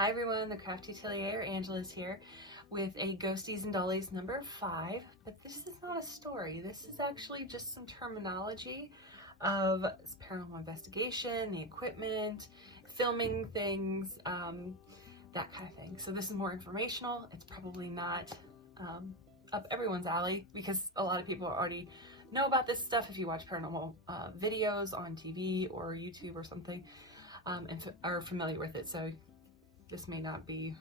Hi everyone, the Crafty Atelier, Angela's here with a Ghosties and Dollies number 5, but this is not a story. This is actually just some terminology of paranormal investigation, the equipment, filming things, that kind of thing. So this is more informational. It's probably not up everyone's alley because a lot of people already know about this stuff if you watch paranormal videos on TV or YouTube or something, and are familiar with it. So this may not be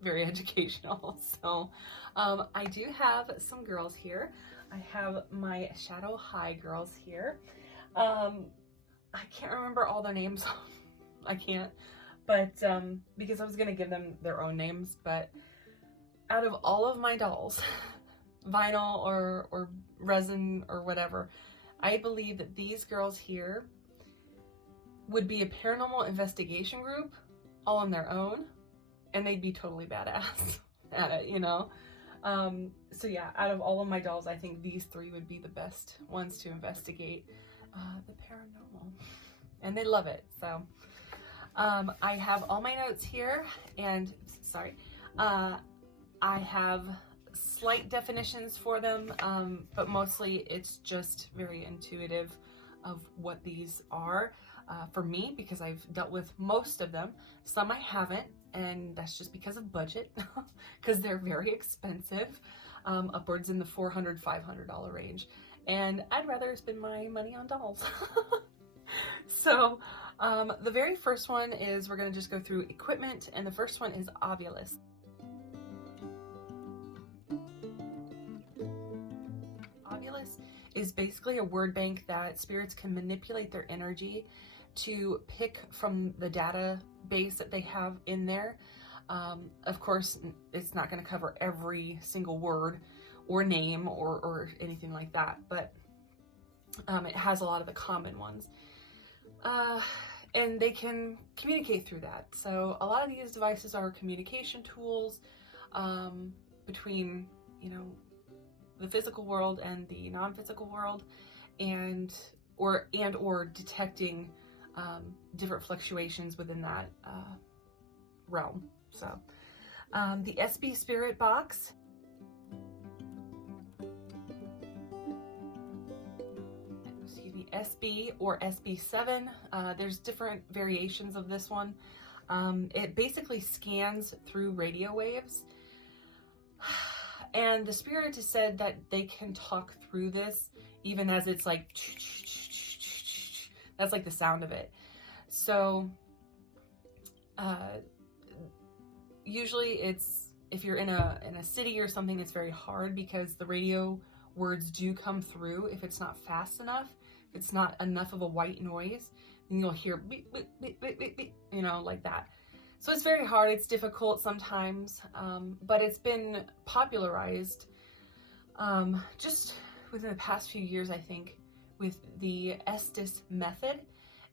very educational. So I do have some girls here. I have my Shadow High girls here. I can't remember all their names. I can't, but because I was gonna give them their own names, but out of all of my dolls, vinyl or resin or whatever, I believe that these girls here would be a paranormal investigation group all on their own, and they'd be totally badass at it, you know? So yeah, out of all of my dolls, I think these three would be the best ones to investigate the paranormal, and they love it. So I have all my notes here, and sorry, I have slight definitions for them, but mostly it's just very intuitive of what these are. For me, because I've dealt with most of them. Some I haven't, and that's just because of budget, because they're very expensive, upwards in the $400, $500 range, and I'd rather spend my money on dolls. So the very first one is, we're going to just go through equipment, and the first one is Ulus. Ulus is basically a word bank that spirits can manipulate their energy to pick from the database that they have in there. Of course, it's not going to cover every single word or name or anything like that, but it has a lot of the common ones. And they can communicate through that. So a lot of these devices are communication tools between, you know, the physical world and the non-physical world, and or detecting different fluctuations within that realm. So the SB Spirit Box, excuse me, SB or SB7, there's different variations of this one. It basically scans through radio waves, and the spirit has said that they can talk through this even as it's like, that's like the sound of it. So usually it's, if you're in a city or something, it's very hard because the radio words do come through. If it's not fast enough, if it's not enough of a white noise, then you'll hear beep, beep, beep, beep, beep, beep, you know, like that. So it's very hard, it's difficult sometimes, but it's been popularized just within the past few years, I think, with the Estes method.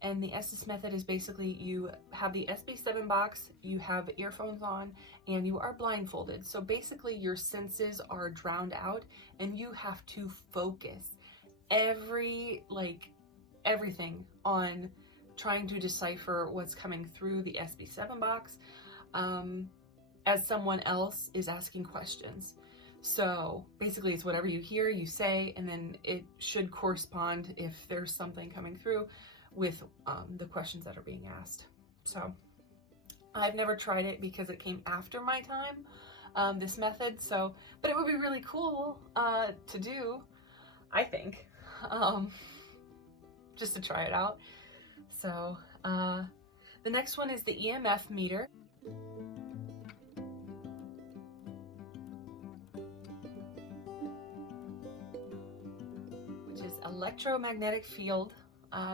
And the Estes method is basically, you have the SB7 box, you have earphones on, and you are blindfolded. So basically your senses are drowned out, and you have to focus everything on trying to decipher what's coming through the SB7 box, as someone else is asking questions. So basically it's whatever you hear, you say, and then it should correspond, if there's something coming through, with the questions that are being asked. So I've never tried it because it came after my time, this method, so, but it would be really cool to do, I think, just to try it out. So the next one is the EMF meter. Which is electromagnetic field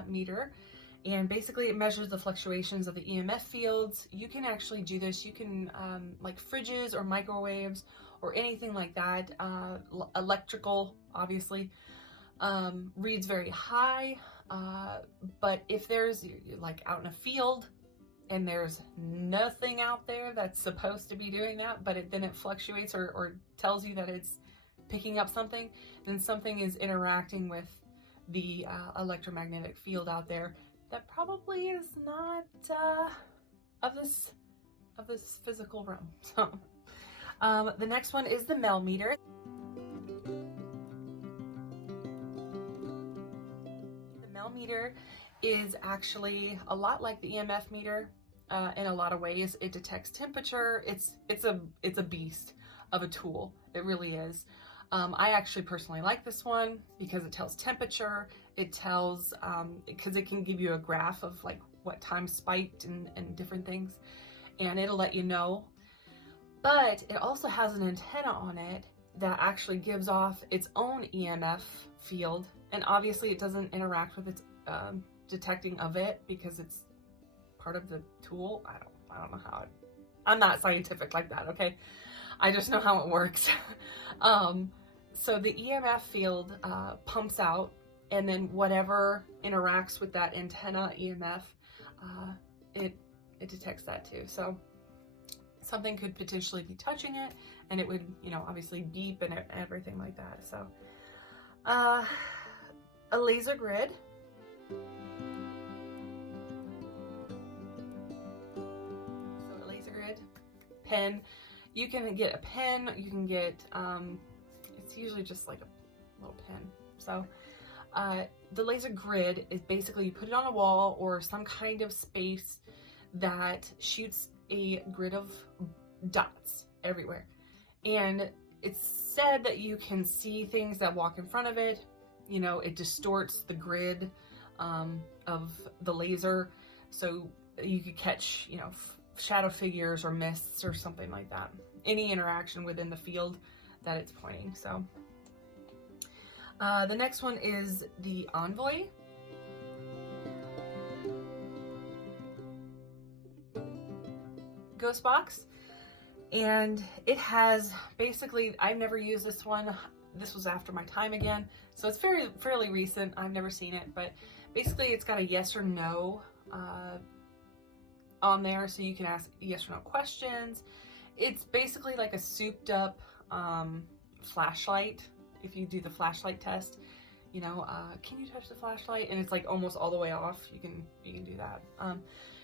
meter, and basically it measures the fluctuations of the EMF fields. You can actually do this, you can like fridges or microwaves or anything like that, electrical obviously, reads very high, but if there's, like, out in a field and there's nothing out there that's supposed to be doing that, but then it fluctuates or tells you that it's picking up something, then something is interacting with the electromagnetic field out there that probably is not of this this physical realm. So the next one is the Mel Meter. The Mel Meter is actually a lot like the EMF meter in a lot of ways. It detects temperature. It's a beast of a tool. It really is. I actually personally like this one because it tells temperature. It tells, because it can give you a graph of like what time spiked and different things, and it'll let you know. But it also has an antenna on it that actually gives off its own EMF field, and obviously it doesn't interact with its detecting of it because it's part of the tool. I don't know how I'm not scientific like that, okay? I just know how it works. So the EMF field pumps out, and then whatever interacts with that antenna EMF, it detects that too. So something could potentially be touching it, and it would, you know, obviously beep and everything like that. So a laser grid. So a laser grid, pen. You can get a pen. You can get it's usually just like a little pen. So the laser grid is basically you put it on a wall or some kind of space that shoots a grid of dots everywhere. And it's said that you can see things that walk in front of it. You know, it distorts the grid of the laser. So you could catch, you know, shadow figures or mists or something like that. Any interaction within the field that it's pointing. So the next one is the Convoy. Ghost box, and it has basically, I've never used this one. This was after my time again, so it's fairly recent. I've never seen it, but basically it's got a yes or no on there, so you can ask yes or no questions. It's basically like a souped up flashlight. If you do the flashlight test, you know, can you touch the flashlight? And it's like almost all the way off. You can do that.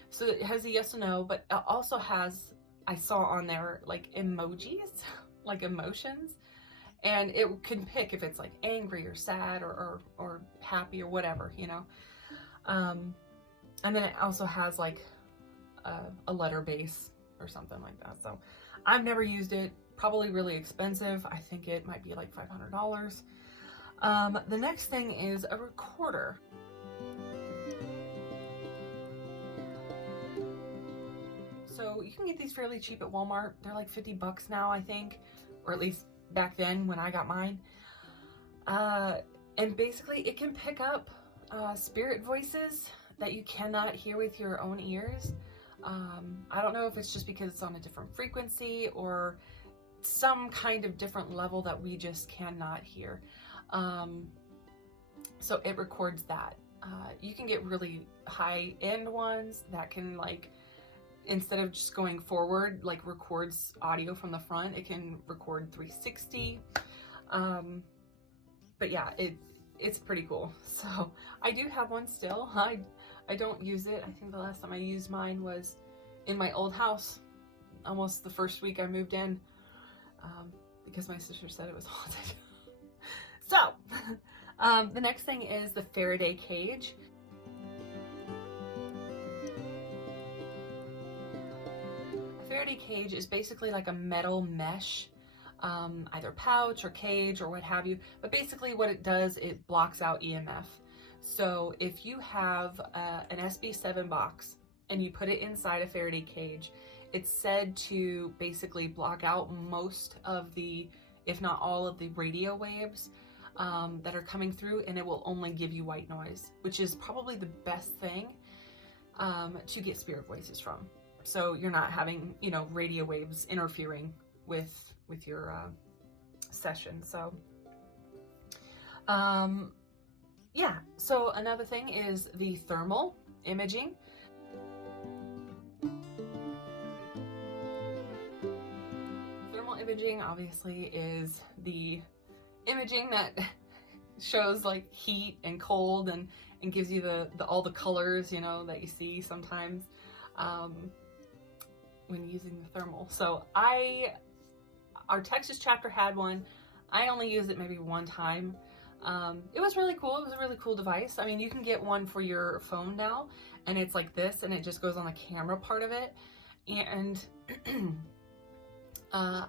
So it has a yes or no, but it also has, I saw on there like emojis, like emotions, and it can pick if it's like angry or sad or happy or whatever, you know. And then it also has like a letter base or something like that. So I've never used it. Probably really expensive. I think it might be like $500. The next thing is a recorder. So you can get these fairly cheap at Walmart. They're like $50 now, I think, or at least back then when I got mine. And basically it can pick up spirit voices that you cannot hear with your own ears. I don't know if it's just because it's on a different frequency or some kind of different level that we just cannot hear. So it records that. You can get really high-end ones that can, like, instead of just going forward, like records audio from the front, it can record 360. But yeah, it's pretty cool. So I do have one still. I don't use it. I think the last time I used mine was in my old house, almost the first week I moved in, because my sister said it was haunted. So the next thing is the Faraday Cage. A Faraday cage is basically like a metal mesh, either pouch or cage or what have you, but basically what it does, it blocks out EMF. So if you have an SB7 box and you put it inside a Faraday cage, it's said to basically block out most of the, if not all of the radio waves that are coming through, and it will only give you white noise, which is probably the best thing to get spirit voices from. So you're not having, you know, radio waves interfering with your session. So yeah, so another thing is the thermal imaging. Thermal imaging obviously is the imaging that shows like heat and cold and gives you the all the colors, you know, that you see sometimes. when using the thermal. So our Texas chapter had one. I only used it maybe one time. It was really cool. It was a really cool device. I mean, you can get one for your phone now, and it's like this, and it just goes on the camera part of it. And I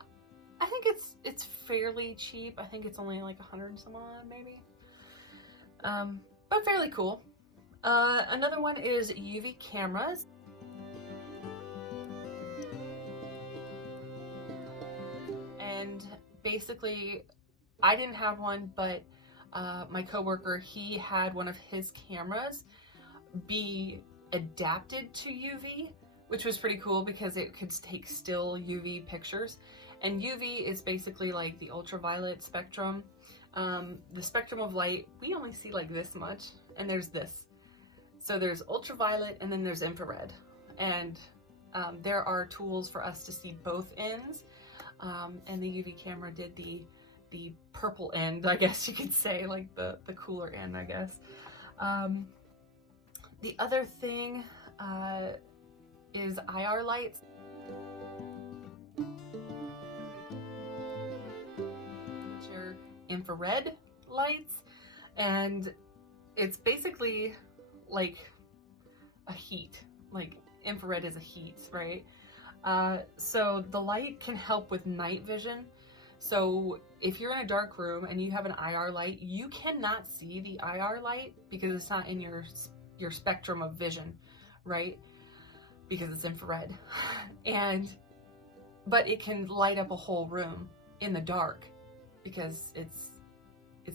think it's fairly cheap. I think it's only like 100 and some odd, maybe. But fairly cool. Another one is UV cameras. And basically, I didn't have one, but my coworker, he had one of his cameras be adapted to UV, which was pretty cool because it could take still UV pictures. And UV is basically like the ultraviolet spectrum. The spectrum of light, we only see like this much, and there's this. So there's ultraviolet and then there's infrared. And there are tools for us to see both ends. And the UV camera did the purple end, I guess you could say, like the cooler end, I guess. The other thing is IR lights. Which are infrared lights, and it's basically like a heat, like infrared is a heat, right? So the light can help with night vision. So if you're in a dark room and you have an IR light, you cannot see the IR light because it's not in your spectrum of vision, right? Because it's infrared. But it can light up a whole room in the dark because it's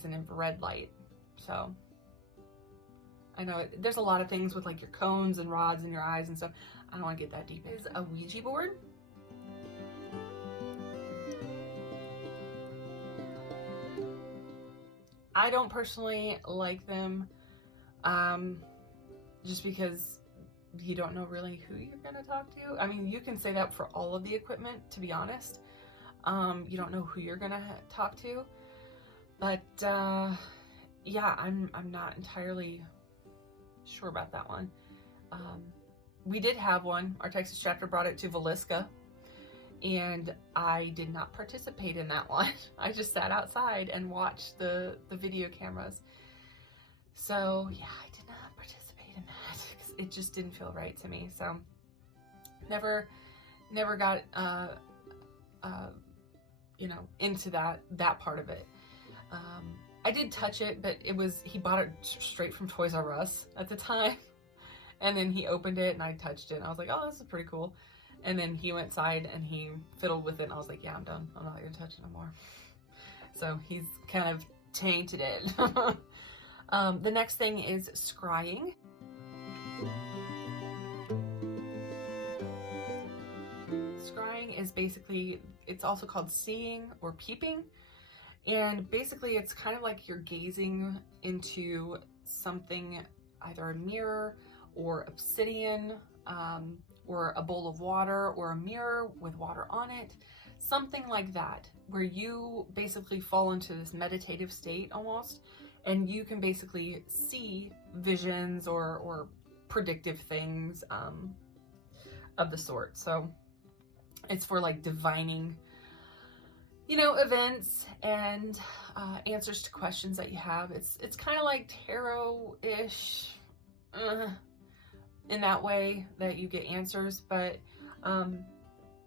an infrared light. So I know there's a lot of things with like your cones and rods in your eyes and stuff. I don't want to get that deep. Is a Ouija board. I don't personally like them, just because you don't know really who you're going to talk to. I mean, you can say that for all of the equipment, to be honest. You don't know who you're going to talk to. But, yeah, I'm not entirely sure about that one. We did have one. Our Texas chapter brought it to Villisca, and I did not participate in that one. I just sat outside and watched the video cameras. So yeah, I did not participate in that because it just didn't feel right to me. So never got you know, into that part of it. I did touch it, but he bought it straight from Toys R Us at the time. And then he opened it and I touched it and I was like, oh, this is pretty cool. And then he went inside and he fiddled with it and I was like, yeah, I'm done. I'm not gonna touch it no more. So he's kind of tainted it. The next thing is scrying. Scrying is basically, it's also called seeing or peeping. And basically it's kind of like you're gazing into something, either a mirror or obsidian, or a bowl of water, or a mirror with water on it, something like that, where you basically fall into this meditative state almost, and you can basically see visions or predictive things of the sort. So it's for like divining, you know, events and answers to questions that you have. It's kind of like tarot-ish, in that way that you get answers, but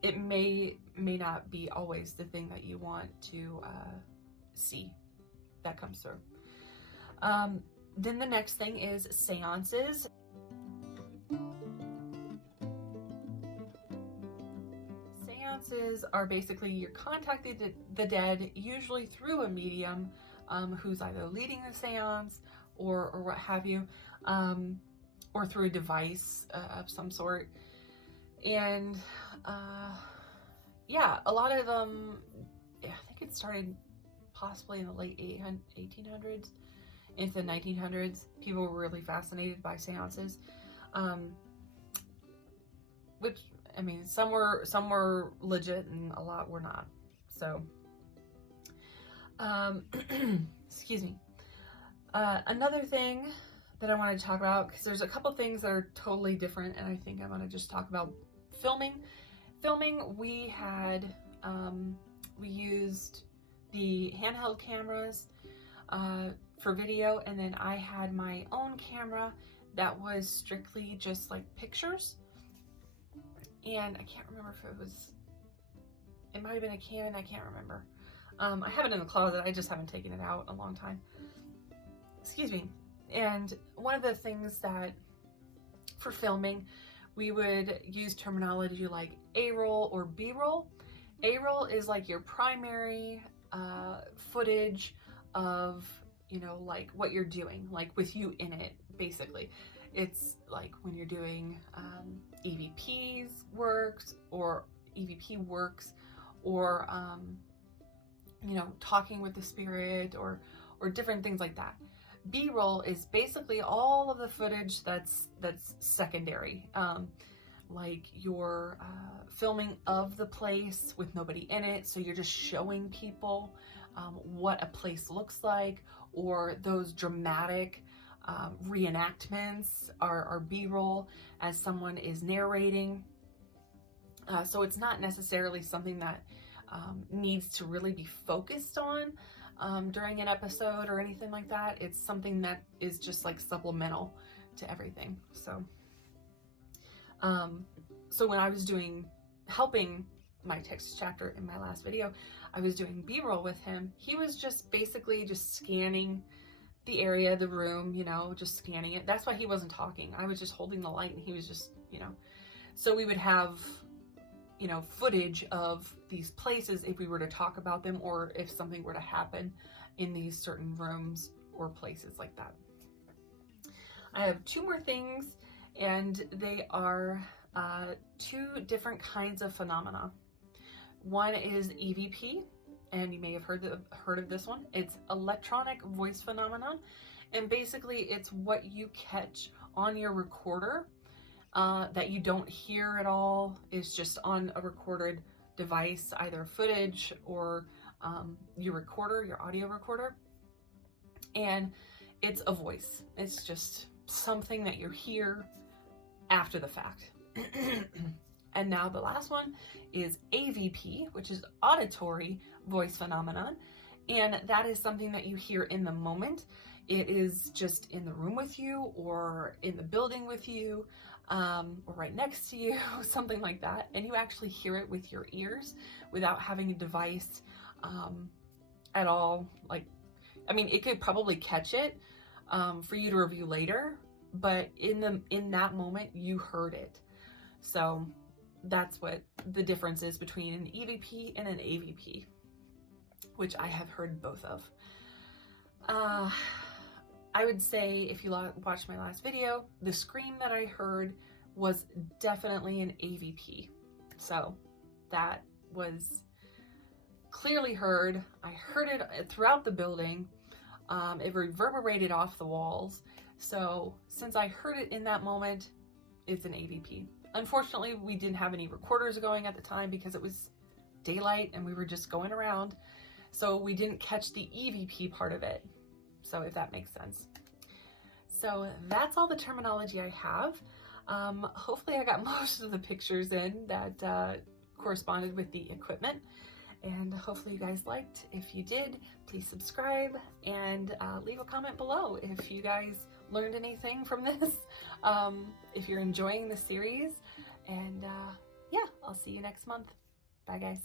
it may not be always the thing that you want to see that comes through. Then the next thing is seances. Seances are basically you're contacting the dead, usually through a medium who's either leading the seance or what have you, or through a device of some sort. And yeah, a lot of them, yeah, I think it started possibly in the late 1800s into the 1900s. People were really fascinated by seances, which, I mean, some were legit and a lot were not. So, excuse me. Another thing that I wanted to talk about, because there's a couple things that are totally different, and I think I want to just talk about filming filming, we used the handheld cameras for video, and then I had my own camera that was strictly just like pictures. And I can't remember if it might have been a Canon, I can't remember. I have it in the closet, I just haven't taken it out in a long time. Excuse me. And one of the things that, for filming, we would use terminology like A-roll or B-roll. A-roll is like your primary footage of, you know, like what you're doing, like with you in it, basically. It's like when you're doing EVP works, or you know, talking with the spirit, or different things like that. B-roll is basically all of the footage that's secondary, like your filming of the place with nobody in it, so you're just showing people what a place looks like, or those dramatic reenactments are B-roll as someone is narrating. So it's not necessarily something that needs to really be focused on during an episode or anything like that. It's something that is just like supplemental to everything. So when I was helping my text chapter in my last video, I was doing B-roll with him. He was just basically just scanning the area, the room, you know, just scanning it. That's why he wasn't talking. I was just holding the light and he was just, you know. So we would have, you know, footage of these places if we were to talk about them, or if something were to happen in these certain rooms or places like that. I have two more things, and they are two different kinds of phenomena. One is EVP, and you may have heard of this one. It's electronic voice phenomenon, and basically it's what you catch on your recorder that you don't hear at all. Is just on a recorded device, either footage or your recorder, your audio recorder, and it's a voice. It's just something that you hear after the fact. And now the last one is AVP, which is auditory voice phenomenon, and that is something that you hear in the moment. It is just in the room with you, or in the building with you, or right next to you, something like that, and you actually hear it with your ears without having a device at all. Like, I mean, it could probably catch it for you to review later, but in that moment you heard it. So that's what the difference is between an EVP and an AVP, which I have heard both of. I would say, if you watched my last video, the scream that I heard was definitely an AVP. So that was clearly heard. I heard it throughout the building. It reverberated off the walls. So since I heard it in that moment, it's an AVP. Unfortunately, we didn't have any recorders going at the time because it was daylight and we were just going around. So we didn't catch the EVP part of it. So if that makes sense. So that's all the terminology I have. Hopefully I got most of the pictures in that corresponded with the equipment. And hopefully you guys liked. If you did, please subscribe and leave a comment below if you guys learned anything from this, if you're enjoying the series. And yeah, I'll see you next month. Bye guys.